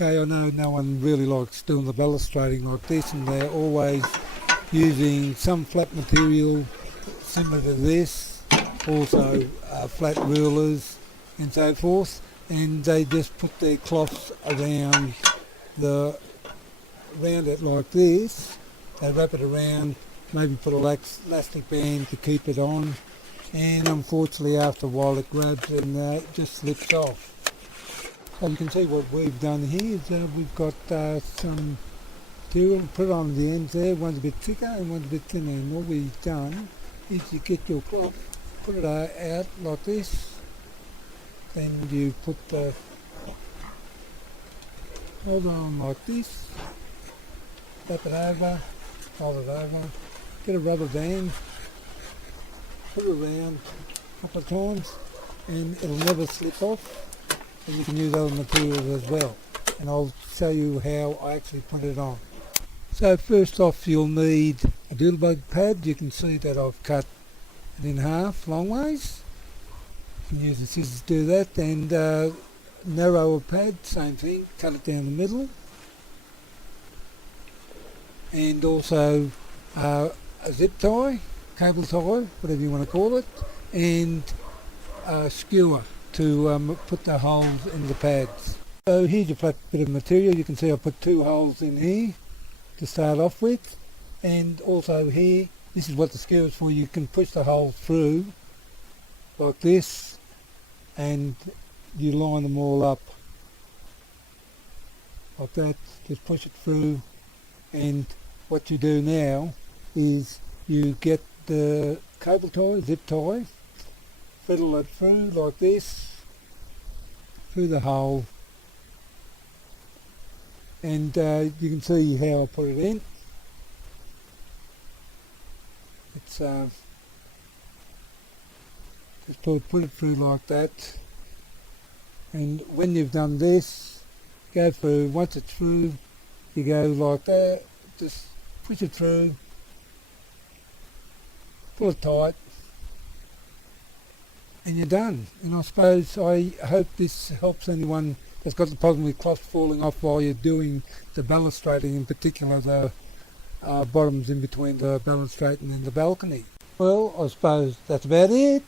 Okay, I know no one really likes doing the balustrading like this, and they're always using some flat material similar to this, also flat rulers and so forth, and they just put their cloths around it like this. They wrap it around, maybe put a elastic band to keep it on, and unfortunately after a while it grabs and it just slips off. So you can see what we've done here is we've got some material put on the ends there. One's a bit thicker and one's a bit thinner, and all we've done is you get your cloth, put it out like this, then you put the hold on like this, tap it over, hold it over, get a rubber band, put it around a couple of times, and it'll never slip off. And you can use other materials as well, and I'll show you how I actually put it on. So first off, you'll need a doodlebug pad. You can see that I've cut it in half long ways. You can use the scissors to do that, and narrower pad, same thing, cut it down the middle, and also a zip tie, cable tie, whatever you want to call it, and a skewer to put the holes in the pads. So here's your flat bit of material. You can see I put 2 holes in here to start off with, and also here, this is what the skewer is for. You can push the hole through like this, and you line them all up like that, just push it through. And what you do now is you get the cable tie, zip tie, fiddle it through like this, through the hole, and you can see how I put it in. It's just put it through like that, and when you've done this, go through. Once it's through, you go like that, just push it through, pull it tight, and you're done. And I suppose I hope this helps anyone that's got the problem with cloth falling off while you're doing the balustrading, in particular the bottoms in between the balustrading and the balcony. Well, I suppose that's about it.